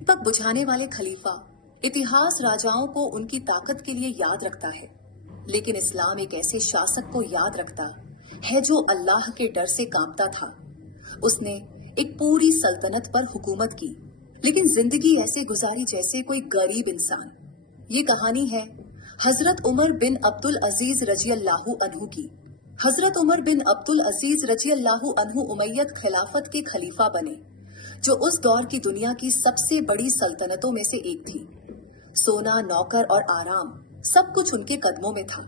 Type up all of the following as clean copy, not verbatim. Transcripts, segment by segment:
दीपक बुझाने वाले खलीफा इतिहास राजाओं को उनकी ताकत के लिए याद रखता है, लेकिन इस्लाम एक ऐसे शासक को याद रखता है जो अल्लाह के डर से कांपता था। उसने एक पूरी सल्तनत पर हुकूमत की, लेकिन जिंदगी ऐसे गुजारी जैसे कोई गरीब इंसान। ये कहानी है हजरत उमर बिन अब्दुल अजीज रजी अल्लाहु अन्हु की। हजरत उमर बिन अब्दुल अजीज रजी अल्लाहु अन्हु उमैयद खिलाफत के खलीफा बने, जो उस दौर की दुनिया की सबसे बड़ी सल्तनतों में से एक थी। सोना, नौकर और आराम सब कुछ उनके कदमों में था,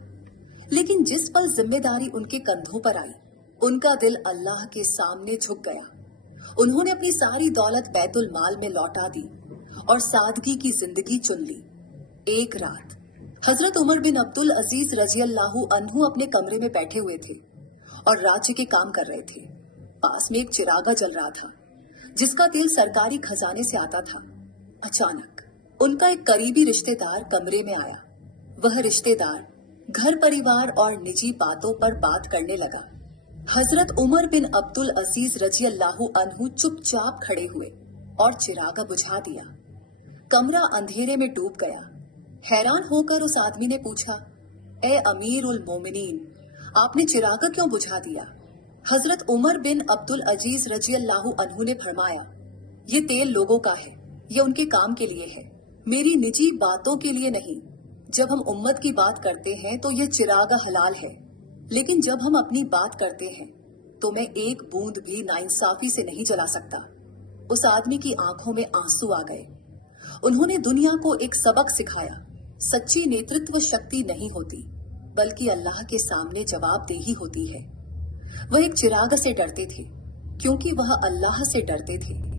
लेकिन जिस पल जिम्मेदारी उनके कंधों पर आई, उनका दिल अल्लाह के सामने झुक गया। उन्होंने अपनी सारी दौलत बैतुल माल में लौटा दी और सादगी की जिंदगी चुन ली। एक रात हजरत उमर बिन अब्दुल अजीज रजी अल्लाहु अन्हु अपने कमरे में बैठे हुए थे और राज्य के काम कर रहे थे। पास में एक चिरागा जल रहा था, जिसका तेल सरकारी खजाने से आता था। अचानक उनका एक करीबी रिश्तेदार कमरे में आया। वह रिश्तेदार घर परिवार और निजी बातों पर बात करने लगा। हजरत उमर बिन अब्दुल अजीज रजी अल्लाहु अन्हु चुपचाप खड़े हुए और चिरागा बुझा दिया। कमरा अंधेरे में डूब गया। हैरान होकर उस आदमी ने पूछा, ए अमीर उल मोमिनीन, आपने चिरागा क्यों बुझा दिया? हजरत उमर बिन अब्दुल अजीज रजी अल्लाहु अन्हु ने फरमाया, ये तेल लोगों का है, ये उनके काम के लिए है, मेरी निजी बातों के लिए नहीं। जब हम उम्मत की बात करते हैं तो यह चिरागा हलाल है, लेकिन जब हम अपनी बात करते हैं तो मैं एक बूंद भी नाइंसाफी से नहीं जला सकता। उस आदमी की आंखों में आंसू आ गए। उन्होंने दुनिया को एक सबक सिखाया, सच्ची नेतृत्व शक्ति नहीं होती, बल्कि अल्लाह के सामने जवाबदेही होती है। वह एक चिराग से डरते थे, क्योंकि वह अल्लाह से डरते थे।